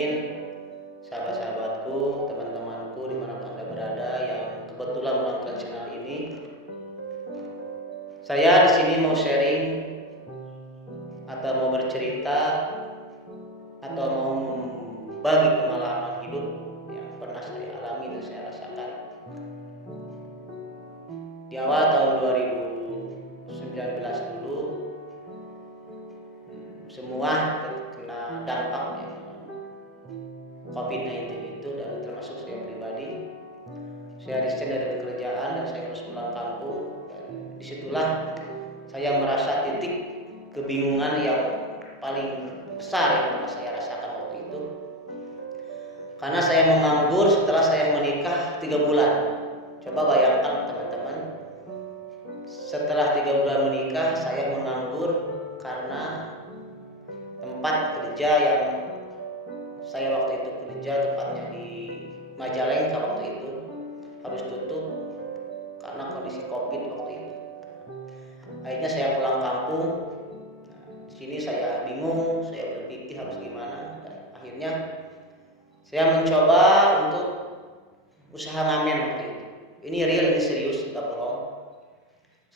alamin. Sahabat-sahabatku, teman-temanku dimanapun Anda berada yang kebetulan menonton channel ini. Saya di sini mau sharing atau mau bercerita atau mau bagi pengalaman hidup yang pernah saya alami dan saya rasakan. Di awal tahun 2019 dulu, semua kena dampaknya COVID-19 itu, dan termasuk saya pribadi. Saya resign dari pekerjaan dan saya harus pulang kampung, dan disitulah saya merasa titik kebingungan yang paling besar yang pernah saya rasakan waktu itu, karena saya menganggur setelah saya menikah 3 bulan. Coba bayangkan teman-teman, setelah 3 bulan menikah saya menganggur karena tempat kerja yang saya waktu itu kerja, tepatnya di Majalengka waktu itu, harus tutup karena kondisi COVID waktu itu. Akhirnya saya pulang kampung. Di sini saya bingung, saya berpikir harus gimana, dan akhirnya saya mencoba untuk usaha ngamen waktu itu. Ini real, ini serius, nggak bohong.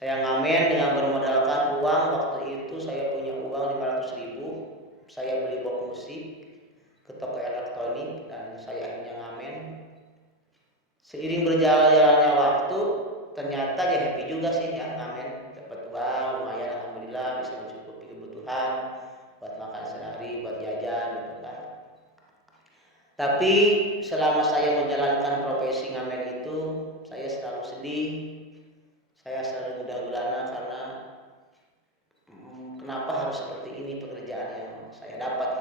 Saya ngamen dengan bermodalkan uang waktu itu. Saya punya uang 500.000. Saya beli box musik ke toko elektronik dan saya akhirnya ngamen. Seiring berjalannya waktu, ternyata ya happy juga sih ya ngamen, dapat uang lumayan, alhamdulillah bisa mencukupi kebutuhan buat makan sehari, buat jajan gitu kan. Tapi selama saya menjalankan profesi ngamen itu, saya selalu sedih, saya selalu gundah gulana karena kenapa harus seperti ini pekerjaan yang saya dapat.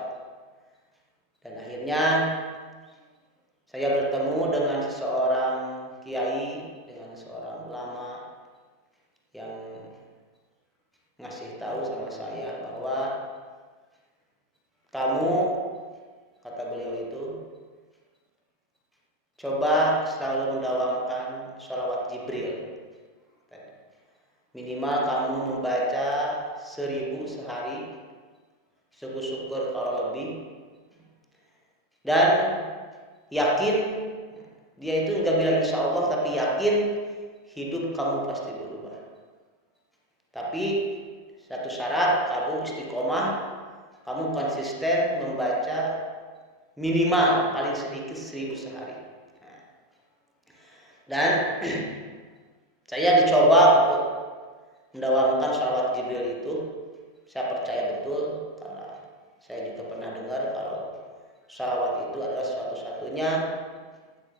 Dan akhirnya saya bertemu dengan seseorang kiai, dengan seorang ulama yang ngasih tahu sama saya bahwa kamu, kata beliau itu, coba selalu mendawamkan sholawat Jibril. Minimal kamu membaca 1000 sehari, syukur-syukur kalau lebih. Dan yakin, dia itu enggak bilang insya Allah, tapi yakin hidup kamu pasti berubah. Tapi satu syarat, kamu istiqomah, kamu konsisten membaca minimal paling sedikit 1000 sehari. Dan saya dicoba untuk mendawamkan sholawat Jibril itu. Saya percaya betul, karena saya juga pernah dengar kalau sholawat itu adalah satu-satunya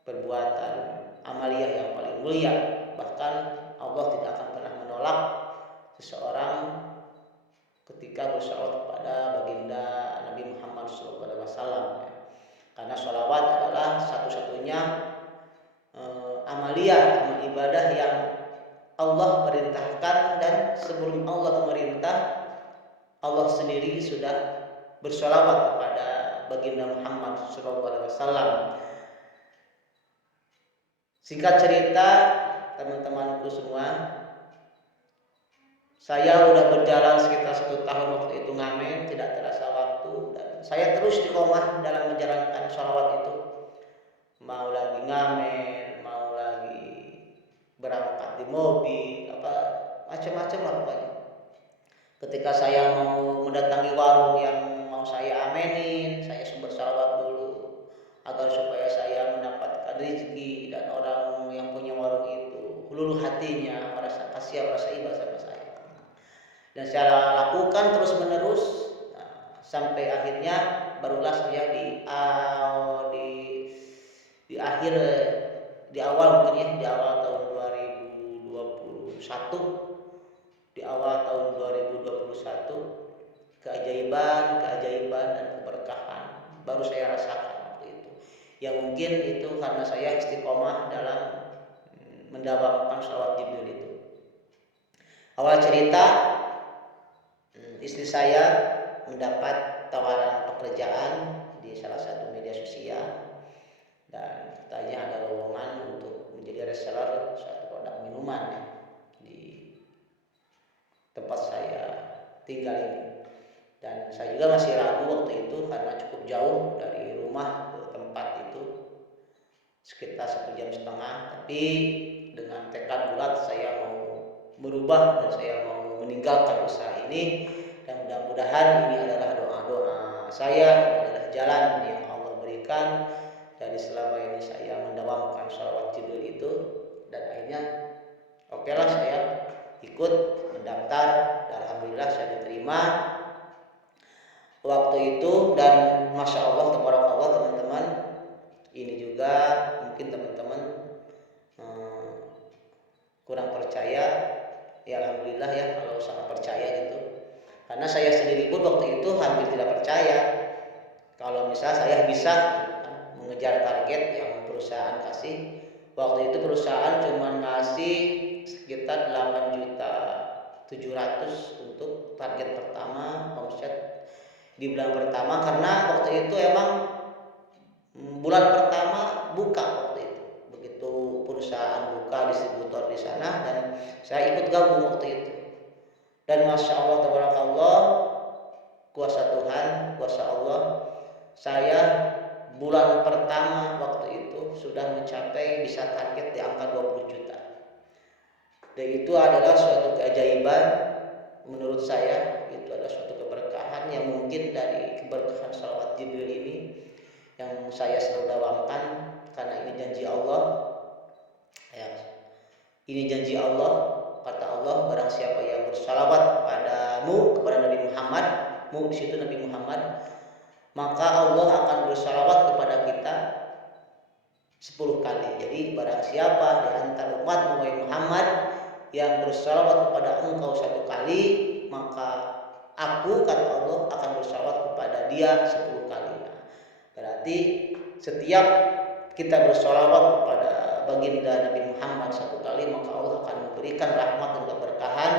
perbuatan amaliyah yang paling mulia. Bahkan Allah tidak akan pernah menolak seseorang ketika bersholawat kepada baginda Nabi Muhammad SAW, karena sholawat adalah satu-satunya amaliyah, amal ibadah yang Allah perintahkan, dan sebelum Allah memerintah, Allah sendiri sudah bersholawat kepada baginda Muhammad SAW. Singkat cerita, teman-temanku semua, saya udah berjalan sekitar 1 tahun waktu itu ngamen, tidak terasa waktu, dan saya terus istiqomah dalam menjalankan sholawat itu. Mau lagi ngamen, mau lagi berangkat di mobil, apa macam-macam lah pokoknya. Ketika saya mau mendatangi warung yang mau saya amenin, saya bersholawat dulu agar supaya saya mendapatkan rezeki, dan orang yang punya warung itu luluh hatinya, merasa kasihan, merasa iba sama saya. Dan saya lakukan terus menerus, sampai akhirnya barulah saya di awal mungkin ya, di awal tahun 2021, di awal tahun 2021, keajaiban dan keberkahan baru saya rasakan waktu itu. Yang mungkin itu karena saya istiqomah dalam mendawamkan sholawat Jibril itu. Awal cerita, istri saya mendapat tawaran pekerjaan di salah satu media sosial, dan katanya ada lowongan untuk menjadi reseller suatu produk minuman di tempat saya tinggal ini. Dan saya juga masih ragu waktu itu karena cukup jauh dari rumah sekitar 1,5 jam, tapi dengan tekad bulat saya mau merubah dan saya mau meninggalkan usaha ini, dan mudah-mudahan ini adalah doa-doa saya, ini adalah jalan yang Allah berikan dari selama ini saya mendawamkan sholawat Jibril itu. Dan akhirnya oke lah saya ikut mendaftar dan alhamdulillah saya diterima waktu itu. Dan masya Allah tabarakallah teman-teman, ini juga mungkin teman-teman kurang percaya, ya alhamdulillah ya kalau sangat percaya gitu, karena saya sendiri pun waktu itu hampir tidak percaya kalau misalnya saya bisa mengejar target yang perusahaan kasih. Waktu itu perusahaan cuma ngasih sekitar 8.700.000 untuk target pertama omset di bulan pertama, karena waktu itu emang bulan pertama buka waktu itu. Begitu perusahaan buka distributor di sana dan saya ikut gabung waktu itu. Dan masya Allah tabarakallah, kuasa Tuhan, kuasa Allah, saya bulan pertama waktu itu sudah mencapai bisa target di angka 20 juta. Dan itu adalah suatu keajaiban menurut saya, itu adalah suatu keberkahan yang mungkin dari keberkahan sholawat Jibril ini yang saya selalu dawamkan, karena ini janji Allah ya. Ini janji Allah, kata Allah, barang siapa yang bersalawat kepadamu, kepada Nabi Muhammad, mu di situ Nabi Muhammad, maka Allah akan bersalawat kepada kita 10 kali. Jadi barang siapa di antara umat Muhammad yang bersalawat kepada engkau 1 kali, maka aku, kata Allah, akan bersalawat kepada dia 10 kali. Nah, berarti setiap kita bersalawat kepada baginda Nabi Muhammad 1 kali, maka Allah akan memberikan rahmat dan keberkahan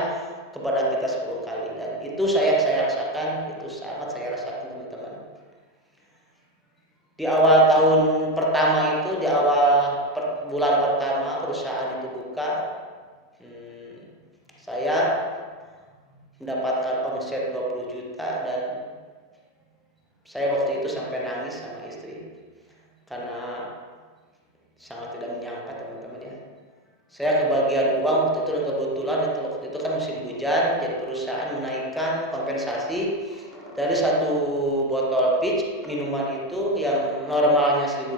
kepada kita 10 kali. Dan itu saya rasakan, itu sangat saya rasakan teman-teman. Di awal tahun pertama itu, di awal bulan pertama perusahaan itu buka, saya mendapatkan omset 20 juta dan saya waktu itu sampai nangis sama istri karena sangat tidak menyangka teman-teman ya. Saya kebagian uang waktu itu, dan kebetulan itu waktu itu kan musim hujan, jadi perusahaan menaikkan kompensasi dari 1 botol peach minuman itu yang normalnya 1.200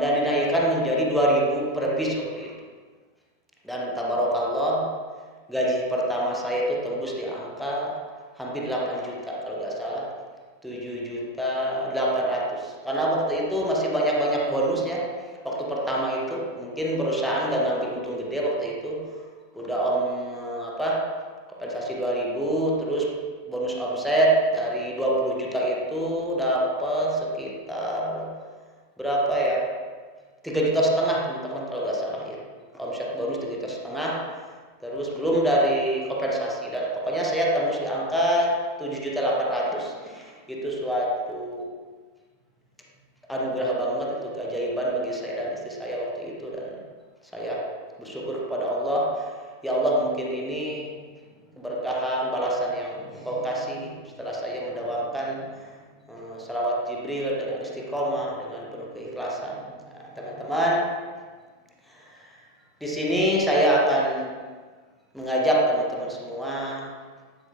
dan dinaikkan menjadi 2.000 per peach waktu itu. Dan tabarakallah, gaji pertama saya itu tembus di angka hampir 8 juta kalau nggak salah, 7.800.000. Karena waktu itu masih banyak-banyak bonusnya. Waktu pertama itu mungkin perusahaan nggak ngambil untung gede waktu itu, udah kompensasi 2.000, terus bonus omset dari 20 juta itu dapat sekitar berapa ya, 3,5 juta teman-teman kalau nggak salah ya, omset bonus 3,5 juta, terus belum dari kompensasi, dan pokoknya saya tembus di angka 7.800.000. Itu suatu anugerah banget, itu keajaiban bagi saya dan istri saya waktu itu. Dan saya bersyukur kepada Allah, ya Allah, mungkin ini keberkahan balasan yang Engkau kasih setelah saya mendawamkan shalawat Jibril dengan istiqomah, dengan penuh keikhlasan. Nah, teman-teman, di sini saya akan mengajak teman-teman semua,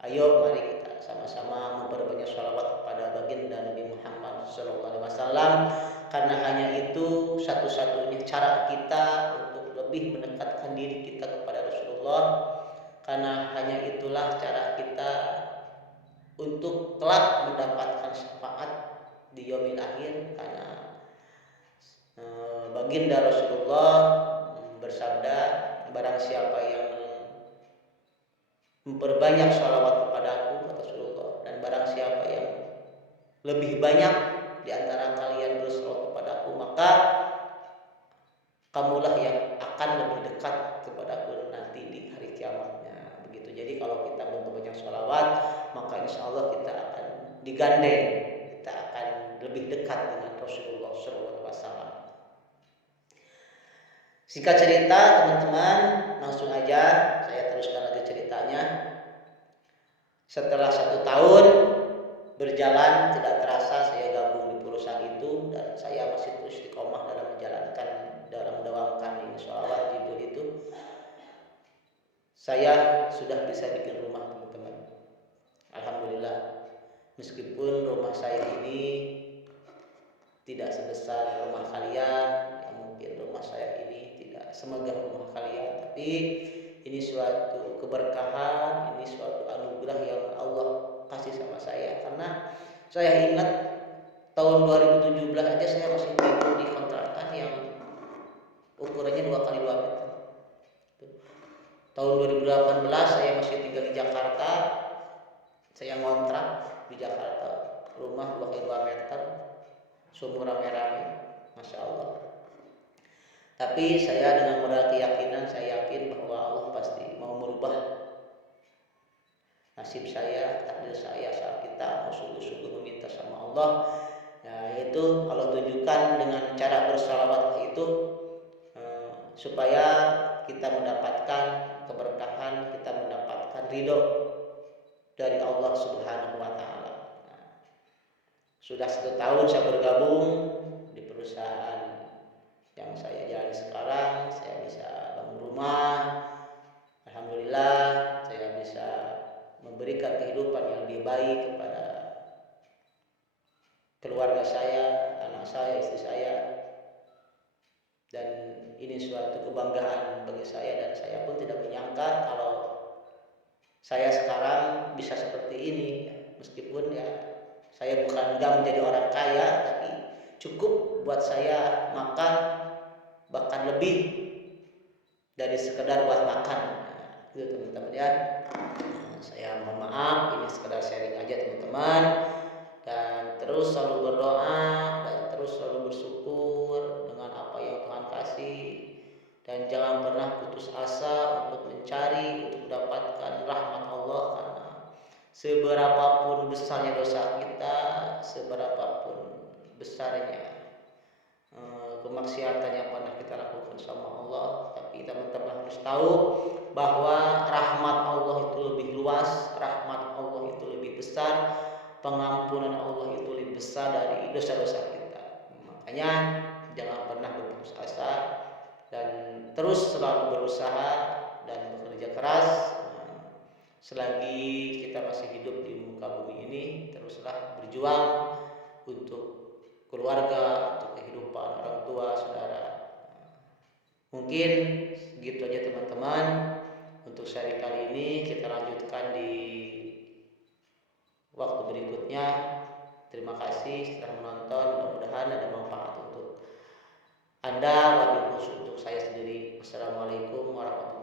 ayo mari kita sama-sama memperbanyak sholawat kepada baginda Nabi Muhammad SAW, karena hanya itu satu-satunya cara kita untuk lebih mendekatkan diri kita kepada Rasulullah, karena hanya itulah cara kita untuk kelak mendapatkan syafaat di yaumil akhir. Karena baginda Rasulullah bersabda, barang siapa yang memperbanyak sholawat kepadaku, kata Rasulullah, dan barang siapa yang lebih banyak di antara kalian bersolawat kepadaku, maka kamulah yang akan lebih dekat kepadaku nanti di hari kiamatnya. Begitu. Jadi kalau kita memperbanyak sholawat, maka insya Allah kita akan digandeng, kita akan lebih dekat dengan Rasulullah SAW. Singkat cerita teman-teman, langsung aja saya teruskan lagi ceritanya. Setelah 1 tahun berjalan, tidak terasa saya gabung di perusahaan itu dan saya masih terus istiqomah dalam mendawamkan ini sholawat judul itu, saya sudah bisa bikin rumah teman-teman. Alhamdulillah, meskipun rumah saya ini tidak sebesar rumah kalian, ya mungkin rumah saya ini tidak semegah rumah kalian, tapi ini suatu keberkahan, ini suatu anugerah yang Allah kasih sama saya. Karena saya ingat tahun 2017 aja saya masih tidur di kontrakan yang ukurannya 2x2 meter. Tahun 2018 saya masih tinggal di Jakarta, saya ngontrak di Jakarta, rumah 2x2 meter, sumur rame-rame, Masya Allah. Tapi saya dengan modal keyakinan, saya yakin bahwa Allah pasti mau merubah nasib saya, takdir saya saat kita mau sungguh-sungguh meminta sama Allah. Nah, yaitu Allah tunjukkan dengan cara bersalawat itu supaya kita mendapatkan keberkahan, kita mendapatkan ridho dari Allah Subhanahu wa Ta'ala. Nah, sudah 1 tahun saya bergabung di perusahaan yang saya jalani sekarang. Saya bisa bangun rumah, alhamdulillah. Saya bisa memberikan kehidupan yang lebih baik kepada keluarga saya, anak saya, istri saya, dan ini suatu kebanggaan bagi saya, dan saya pun tidak menyangka kalau saya sekarang bisa seperti ini. Meskipun ya saya bukan enggak menjadi orang kaya, tapi cukup buat saya makan, bahkan lebih dari sekedar buat makan. Nah, itu teman-teman ya. Saya mohon maaf, ini sekedar sharing aja teman-teman. Dan terus selalu berdoa dan terus selalu bersyukur dengan apa yang Tuhan kasih, dan jangan pernah putus asa untuk mencari, untuk mendapatkan rahmat Allah. Karena seberapapun besarnya dosa kita, seberapapun besarnya kemaksiatan yang pernah kita lakukan sama Allah, tapi teman-teman harus tahu bahwa rahmat Allah itu lebih luas, rahmat Allah itu lebih besar, pengampunan Allah itu lebih besar dari dosa-dosa kita. Makanya jangan pernah berputus asa dan terus selalu berusaha dan bekerja keras. Selagi kita masih hidup di muka bumi ini, teruslah berjuang untuk keluarga, untuk kehidupan orang tua, saudara. Mungkin segitu aja teman-teman untuk seri kali ini. Kita lanjutkan di waktu berikutnya. Terima kasih telah menonton, mudah-mudahan ada manfaat untuk Anda, wabil khusus untuk saya sendiri. Wassalamualaikum warahmatullahi wabarakatuh.